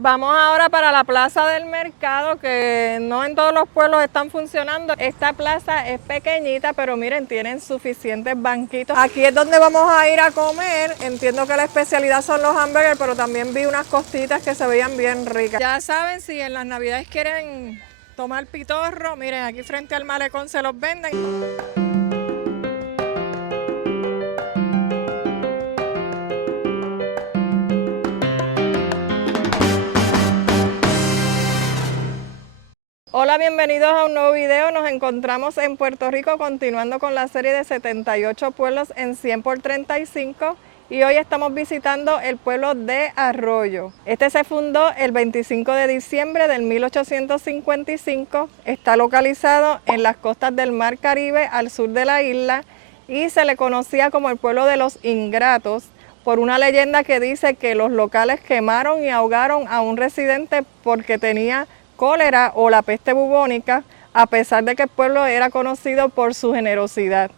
Vamos ahora para la plaza del mercado, que no en todos los pueblos están funcionando. Esta plaza es pequeñita, pero miren, tienen suficientes banquitos. Aquí es donde vamos a ir a comer. Entiendo que la especialidad son los hamburgues, pero también vi unas costitas que se veían bien ricas. Ya saben, si en las navidades quieren tomar pitorro, miren, aquí frente al malecón se los venden. Hola, bienvenidos a un nuevo video. Nos encontramos en Puerto Rico continuando con la serie de 78 pueblos en 100 por 35 y hoy estamos visitando el pueblo de Arroyo. Este se fundó el 25 de diciembre del 1855, está localizado en las costas del Mar Caribe al sur de la isla y se le conocía como el pueblo de los ingratos por una leyenda que dice que los locales quemaron y ahogaron a un residente porque tenía cólera o la peste bubónica, a pesar de que el pueblo era conocido por su generosidad.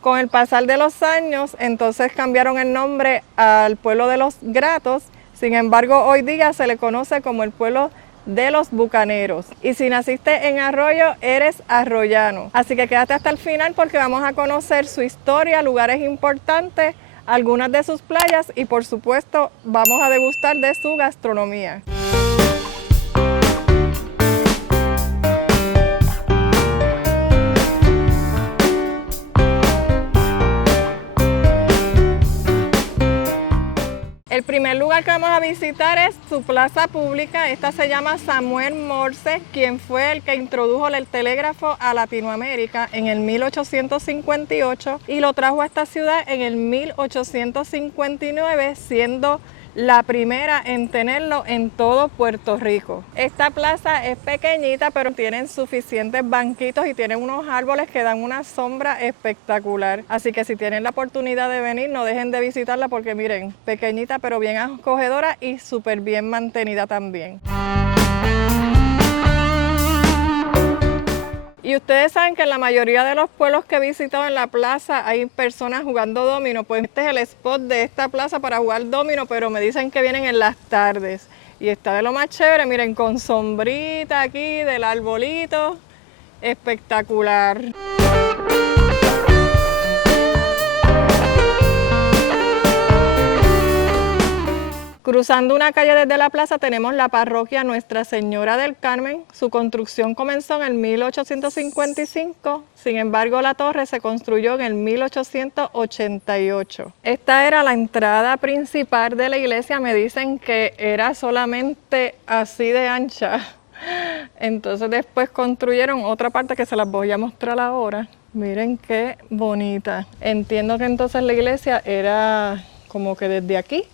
Con el pasar de los años, entonces cambiaron el nombre al pueblo de los gratos, sin embargo hoy día se le conoce como el pueblo de los bucaneros. Y si naciste en Arroyo, eres arroyano. Así que quédate hasta el final porque vamos a conocer su historia, lugares importantes, algunas de sus playas y por supuesto vamos a degustar de su gastronomía. El primer lugar que vamos a visitar es su plaza pública. Esta se llama Samuel Morse, quien fue el que introdujo el telégrafo a Latinoamérica en el 1858 y lo trajo a esta ciudad en el 1859, siendo la primera en tenerlo en todo Puerto Rico. Esta plaza es pequeñita, pero tienen suficientes banquitos y tienen unos árboles que dan una sombra espectacular. Así que si tienen la oportunidad de venir, no dejen de visitarla porque miren, pequeñita pero bien acogedora y súper bien mantenida también. Y ustedes saben que en la mayoría de los pueblos que he visitado en la plaza hay personas jugando dominó. Pues este es el spot de esta plaza para jugar dominó, pero me dicen que vienen en las tardes. Y está de lo más chévere, miren, con sombrita aquí del arbolito, espectacular. Cruzando una calle desde la plaza tenemos la parroquia Nuestra Señora del Carmen. Su construcción comenzó en el 1855, sin embargo la torre se construyó en el 1888. Esta era la entrada principal de la iglesia, me dicen que era solamente así de ancha. Entonces después construyeron otra parte que se las voy a mostrar ahora. Miren qué bonita. Entiendo que entonces la iglesia era como que desde aquí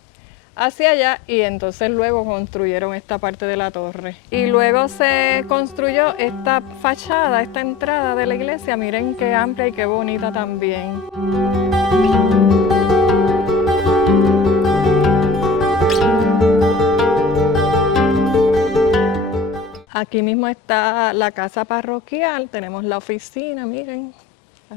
hacia allá y entonces luego construyeron esta parte de la torre. Y luego se construyó esta fachada, esta entrada de la iglesia, miren qué amplia y qué bonita también. Aquí mismo está la casa parroquial, tenemos la oficina, miren.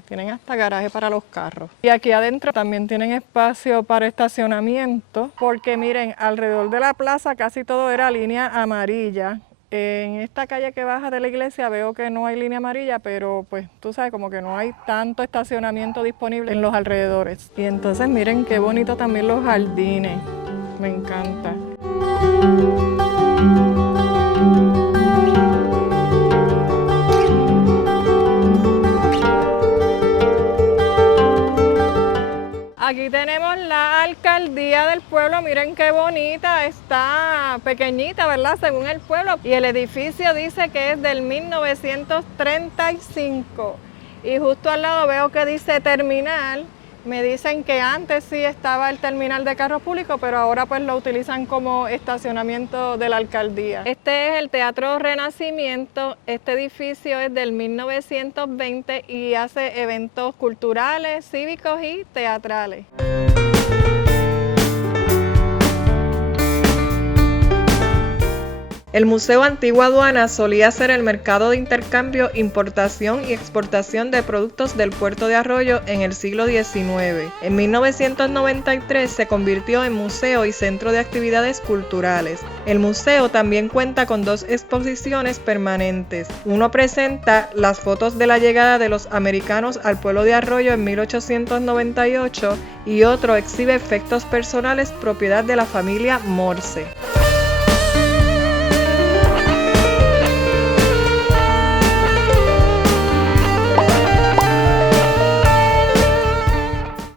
Tienen hasta garaje para los carros. Y aquí adentro también tienen espacio para estacionamiento, porque miren, alrededor de la plaza casi todo era línea amarilla. En esta calle que baja de la iglesia veo que no hay línea amarilla, pero pues tú sabes, como que no hay tanto estacionamiento disponible en los alrededores. Y entonces miren qué bonito también los jardines, me encanta. Aquí tenemos la alcaldía del pueblo, miren qué bonita, está pequeñita, ¿verdad? Según el pueblo. Y el edificio dice que es del 1935. Y justo al lado veo que dice terminal. Me dicen que antes sí estaba el terminal de carros públicos, pero ahora pues lo utilizan como estacionamiento de la alcaldía. Este es el Teatro Renacimiento. Este edificio es del 1920 y hace eventos culturales, cívicos y teatrales. El Museo Antigua Aduana solía ser el mercado de intercambio, importación y exportación de productos del puerto de Arroyo en el siglo XIX. En 1993 se convirtió en museo y centro de actividades culturales. El museo también cuenta con 2 exposiciones permanentes. Uno presenta las fotos de la llegada de los americanos al pueblo de Arroyo en 1898 y otro exhibe efectos personales propiedad de la familia Morse.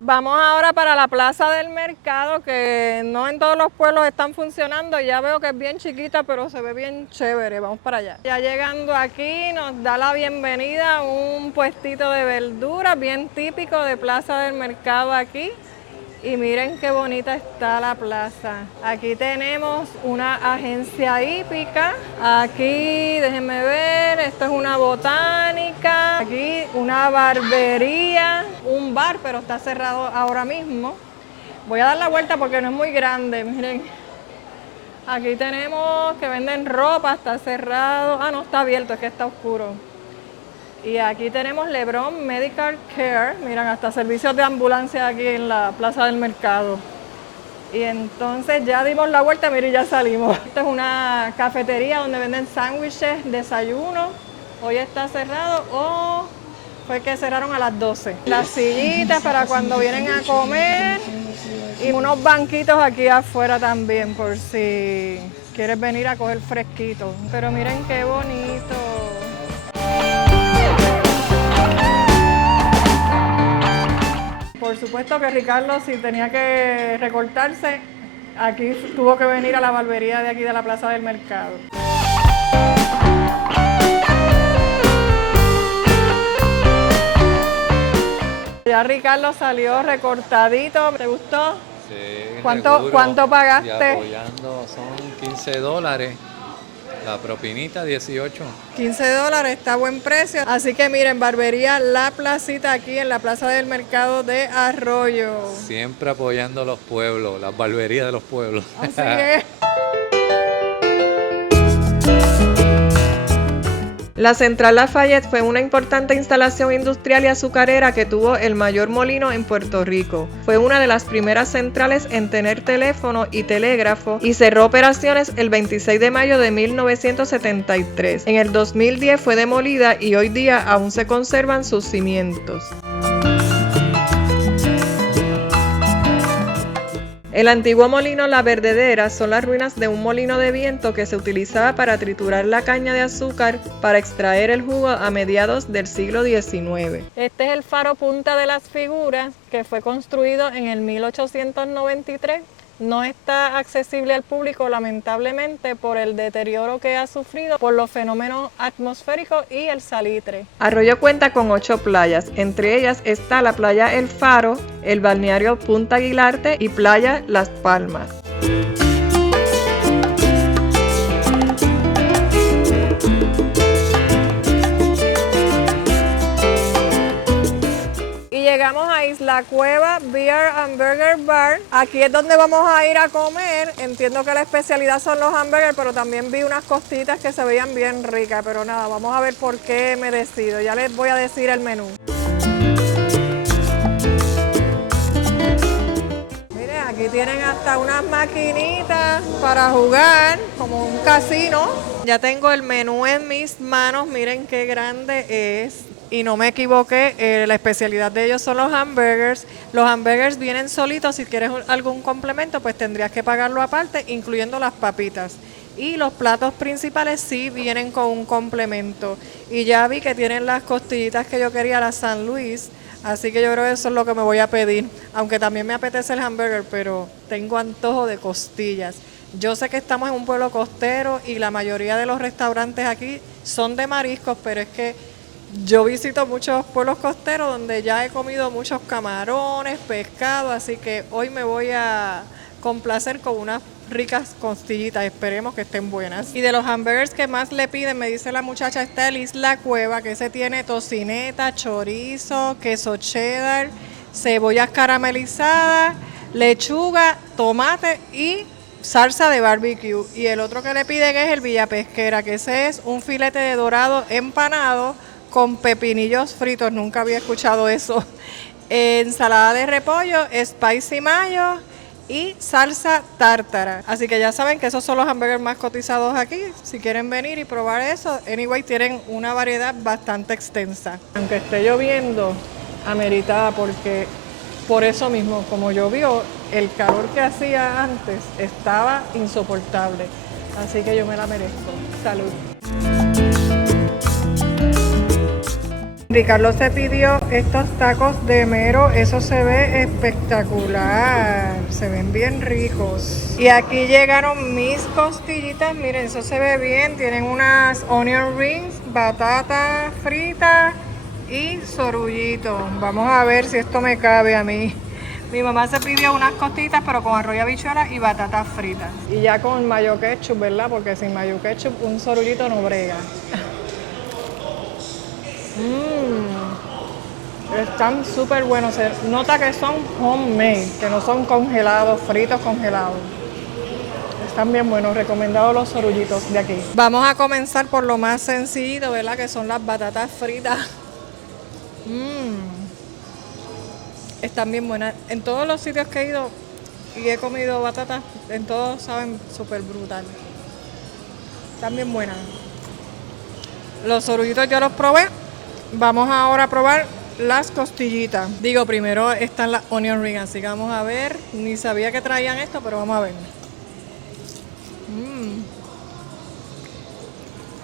Vamos ahora para la plaza del mercado, que no en todos los pueblos están funcionando. Ya veo que es bien chiquita, pero se ve bien chévere. Vamos para allá. Ya llegando aquí nos da la bienvenida un puestito de verduras bien típico de plaza del mercado aquí. Y miren qué bonita está la plaza. Aquí tenemos una agencia hípica. Aquí, déjenme ver, esto es una botánica. Aquí una barbería, un bar, pero está cerrado ahora mismo. Voy a dar la vuelta porque no es muy grande, miren. Aquí tenemos que venden ropa, está cerrado. Ah, no, está abierto, es que está oscuro. Y aquí tenemos Lebron Medical Care, miren, hasta servicios de ambulancia aquí en la plaza del mercado. Y entonces ya dimos la vuelta, miren, ya salimos. Esta es una cafetería donde venden sándwiches, desayuno. Hoy está cerrado o fue que cerraron a las 12. Las sillitas para cuando vienen a comer y unos banquitos aquí afuera también por si quieres venir a coger fresquito. Pero miren qué bonito. Por supuesto que Ricardo, si tenía que recortarse, aquí tuvo que venir a la barbería de aquí de la plaza del mercado. Ya Ricardo salió recortadito, ¿te gustó? Sí, ¿Cuánto pagaste? Y apoyando son $15. La propinita 18. $15, está a buen precio. Así que miren, barbería La Placita aquí en la plaza del mercado de Arroyo. Siempre apoyando a los pueblos, las barberías de los pueblos. Así es. La Central Lafayette fue una importante instalación industrial y azucarera que tuvo el mayor molino en Puerto Rico. Fue una de las primeras centrales en tener teléfono y telégrafo y cerró operaciones el 26 de mayo de 1973. En el 2010 fue demolida y hoy día aún se conservan sus cimientos. El antiguo molino La Verdedera son las ruinas de un molino de viento que se utilizaba para triturar la caña de azúcar para extraer el jugo a mediados del siglo XIX. Este es el faro Punta de las Figuras, que fue construido en el 1893. No está accesible al público lamentablemente por el deterioro que ha sufrido por los fenómenos atmosféricos y el salitre. Arroyo cuenta con 8 playas, entre ellas está la playa El Faro, el balneario Punta Aguilarte y playa Las Palmas. Llegamos a Isla Cueva Beer and Burger Bar. Aquí es donde vamos a ir a comer. Entiendo que la especialidad son los hamburgers, pero también vi unas costitas que se veían bien ricas. Pero nada, vamos a ver por qué me decido. Ya les voy a decir el menú. Miren, aquí tienen hasta unas maquinitas para jugar, como un casino. Ya tengo el menú en mis manos. Miren qué grande es. Y no me equivoqué, la especialidad de ellos son los hamburgers. Los hamburgers vienen solitos, si quieres algún complemento pues tendrías que pagarlo aparte, incluyendo las papitas. Y los platos principales sí vienen con un complemento. Y ya vi que tienen las costillitas que yo quería, las San Luis, así que yo creo que eso es lo que me voy a pedir. Aunque también me apetece el hamburger, pero tengo antojo de costillas. Yo sé que estamos en un pueblo costero y la mayoría de los restaurantes aquí son de mariscos, pero es que yo visito muchos pueblos costeros donde ya he comido muchos camarones, pescado, así que hoy me voy a complacer con unas ricas costillitas, esperemos que estén buenas. Y de los hamburgers que más le piden, me dice la muchacha, está el Isla Cueva, que ese tiene tocineta, chorizo, queso cheddar, cebollas caramelizadas, lechuga, tomate y salsa de barbecue. Y el otro que le piden es el Villa Pesquera, que ese es un filete de dorado empanado con pepinillos fritos. Nunca había escuchado eso. Ensalada de repollo, spicy mayo y salsa tártara. Así que ya saben que esos son los hamburgues más cotizados aquí. Si quieren venir y probar eso, anyway, tienen una variedad bastante extensa. Aunque esté lloviendo, amerita porque por eso mismo, como llovió, el calor que hacía antes estaba insoportable. Así que yo me la merezco. Salud. Ricardo se pidió estos tacos de mero, eso se ve espectacular, se ven bien ricos. Y aquí llegaron mis costillitas, miren, eso se ve bien, tienen unas onion rings, batata frita y sorullito. Vamos a ver si esto me cabe a mí. Mi mamá se pidió unas costillitas pero con arroz y habichuelas y batatas fritas. Y ya con mayo ketchup, ¿verdad? Porque sin mayo ketchup un sorullito no brega. Están súper buenos, se nota que son homemade, que no son congelados, fritos congelados. Están bien buenos, recomendados los sorullitos de aquí. Vamos a comenzar por lo más sencillito, ¿verdad? Que son las batatas fritas. Están bien buenas. En todos los sitios que he ido y he comido batatas, en todos saben súper brutal. Están bien buenas. Los sorullitos ya los probé. Vamos ahora a probar las costillitas. Digo, primero están las onion rings, así que vamos a ver. Ni sabía que traían esto, pero vamos a ver.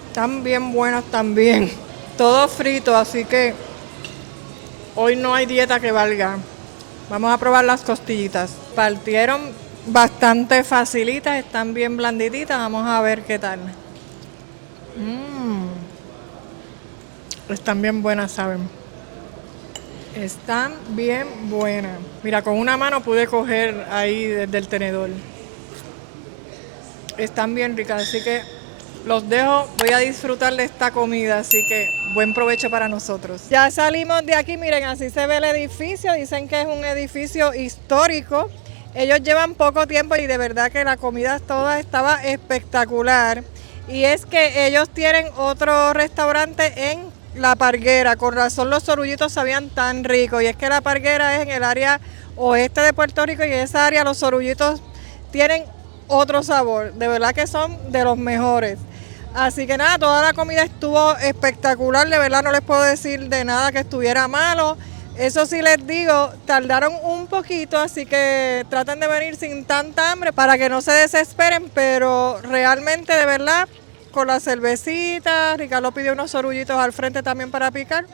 Están bien buenas también. Todo frito, así que hoy no hay dieta que valga. Vamos a probar las costillitas. Partieron bastante facilitas, están bien blandititas. Vamos a ver qué tal. Están bien buenas, ¿saben? Están bien buenas. Mira, con una mano pude coger ahí desde el tenedor. Están bien ricas, así que los dejo. Voy a disfrutar de esta comida, así que buen provecho para nosotros. Ya salimos de aquí, miren, así se ve el edificio. Dicen que es un edificio histórico. Ellos llevan poco tiempo y de verdad que la comida toda estaba espectacular. Y es que ellos tienen otro restaurante en La Parguera, con razón los sorullitos sabían tan ricos. Y es que La Parguera es en el área oeste de Puerto Rico y en esa área los sorullitos tienen otro sabor. De verdad que son de los mejores. Así que nada, toda la comida estuvo espectacular. De verdad no les puedo decir de nada que estuviera malo. Eso sí les digo, tardaron un poquito, así que traten de venir sin tanta hambre para que no se desesperen, pero realmente de verdad, con la cervecita, Ricardo pidió unos sorullitos al frente también para picar,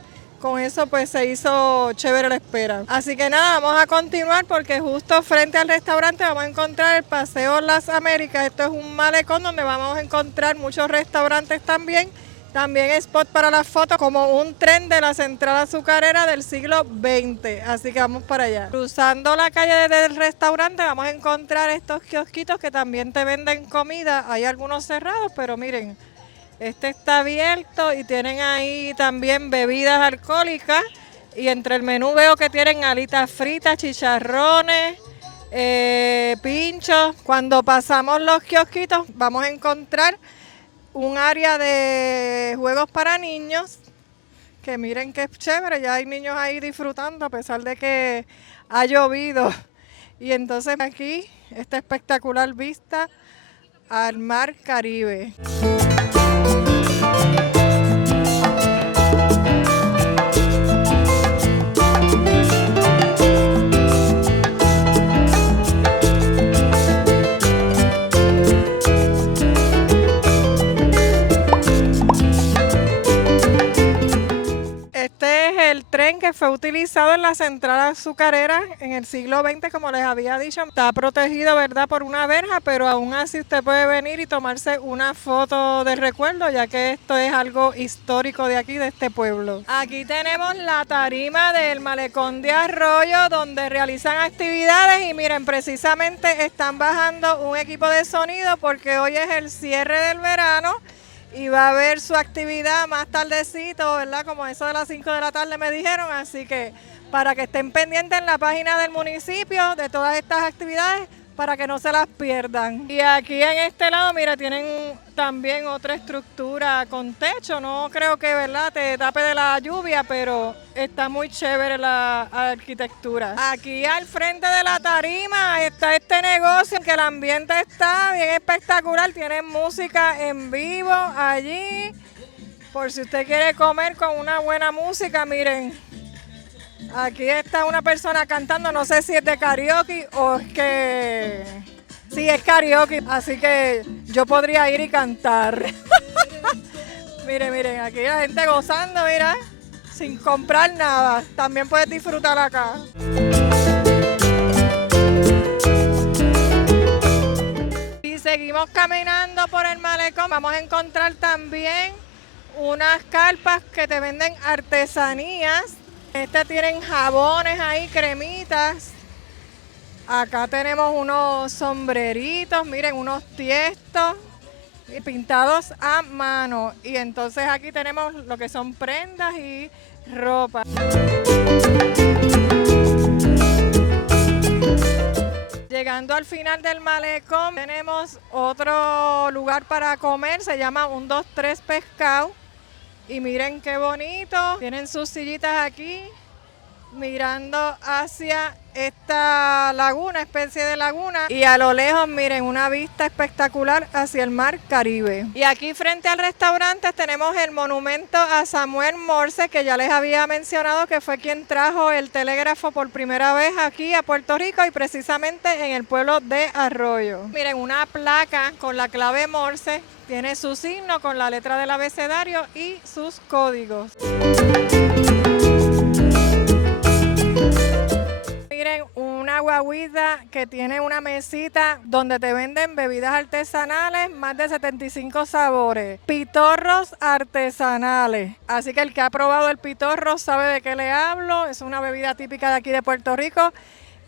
con eso pues se hizo chévere la espera. Así que nada, vamos a continuar porque justo frente al restaurante vamos a encontrar el Paseo Las Américas. Esto es un malecón donde vamos a encontrar muchos restaurantes también. También spot para las fotos, como un tren de la central azucarera del siglo XX. Así que vamos para allá. Cruzando la calle del restaurante vamos a encontrar estos kiosquitos que también te venden comida. Hay algunos cerrados, pero miren, este está abierto y tienen ahí también bebidas alcohólicas. Y entre el menú veo que tienen alitas fritas, chicharrones, pinchos. Cuando pasamos los kiosquitos vamos a encontrar un área de juegos para niños, que miren que es chévere, ya hay niños ahí disfrutando a pesar de que ha llovido. Y entonces aquí esta espectacular vista al mar Caribe. Este es el tren que fue utilizado en la central azucarera en el siglo XX, como les había dicho. Está protegido, ¿verdad?, por una verja, pero aún así usted puede venir y tomarse una foto de recuerdo, ya que esto es algo histórico de aquí, de este pueblo. Aquí tenemos la tarima del Malecón de Arroyo, donde realizan actividades y miren, precisamente están bajando un equipo de sonido porque hoy es el cierre del verano. Y va a haber su actividad más tardecito, ¿verdad? Como eso de las 5 de la tarde me dijeron, así que para que estén pendientes en la página del municipio de todas estas actividades para que no se las pierdan. Y aquí en este lado, mira, tienen también otra estructura con techo. No creo que, ¿verdad?, te tape de la lluvia, pero está muy chévere la arquitectura. Aquí al frente de la tarima está este negocio, que el ambiente está bien espectacular. Tienen música en vivo allí, por si usted quiere comer con una buena música. Miren, aquí está una persona cantando, no sé si es de karaoke o es que... Sí, es karaoke, así que yo podría ir y cantar. Miren, aquí la gente gozando, mira, sin comprar nada. También puedes disfrutar acá. Si seguimos caminando por el malecón, vamos a encontrar también unas carpas que te venden artesanías. Tienen jabones ahí, cremitas. Acá tenemos unos sombreritos, miren, unos tiestos pintados a mano. Y entonces aquí tenemos lo que son prendas y ropa. Llegando al final del malecón, tenemos otro lugar para comer, se llama Un 2 3 Pescado. Y miren qué bonito, tienen sus sillitas aquí, mirando hacia esta laguna, especie de laguna, y a lo lejos miren una vista espectacular hacia el mar Caribe. Y aquí frente al restaurante tenemos el monumento a Samuel Morse, que ya les había mencionado que fue quien trajo el telégrafo por primera vez aquí a Puerto Rico, y precisamente en el pueblo de Arroyo. Miren, una placa con la clave Morse, tiene su signo con la letra del abecedario y sus códigos. Miren, una guaguita que tiene una mesita donde te venden bebidas artesanales, más de 75 sabores, pitorros artesanales. Así que el que ha probado el pitorro sabe de qué le hablo. Es una bebida típica de aquí de Puerto Rico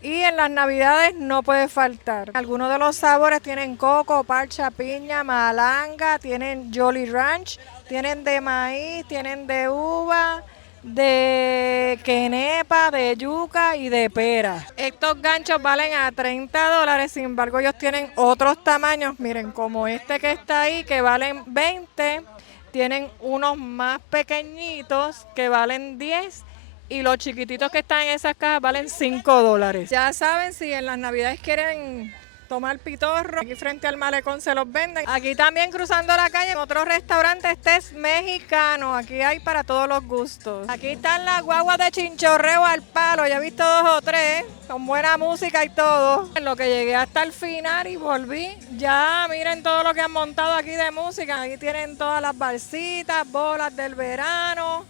y en las navidades no puede faltar. Algunos de los sabores tienen coco, parcha, piña, malanga, tienen Jolly Ranch, tienen de maíz, tienen de uva, de quenepa, de yuca y de pera. Estos ganchos valen a $30, sin embargo ellos tienen otros tamaños, miren, como este que está ahí, que valen 20, tienen unos más pequeñitos que valen 10, y los chiquititos que están en esas cajas valen $5. Ya saben, si en las navidades quieren tomar pitorro, aquí frente al malecón se los venden. Aquí también cruzando la calle, en otro restaurante, este es mexicano, aquí hay para todos los gustos. Aquí están las guaguas de chinchorreo al palo, ya he visto 2 o 3, con buena música y todo. En lo que llegué hasta el final y volví, ya miren todo lo que han montado aquí de música. Aquí tienen todas las balsitas, bolas del verano.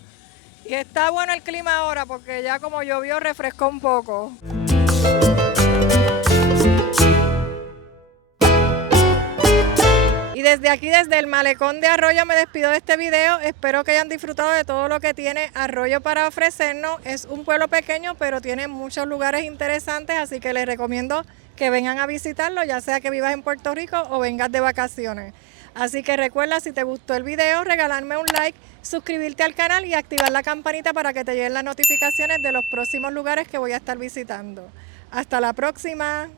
Y está bueno el clima ahora porque ya como llovió refrescó un poco. Y desde aquí, desde el malecón de Arroyo, me despido de este video. Espero que hayan disfrutado de todo lo que tiene Arroyo para ofrecernos. Es un pueblo pequeño, pero tiene muchos lugares interesantes, así que les recomiendo que vengan a visitarlo, ya sea que vivas en Puerto Rico o vengas de vacaciones. Así que recuerda, si te gustó el video, regalarme un like, suscribirte al canal y activar la campanita para que te lleguen las notificaciones de los próximos lugares que voy a estar visitando. Hasta la próxima.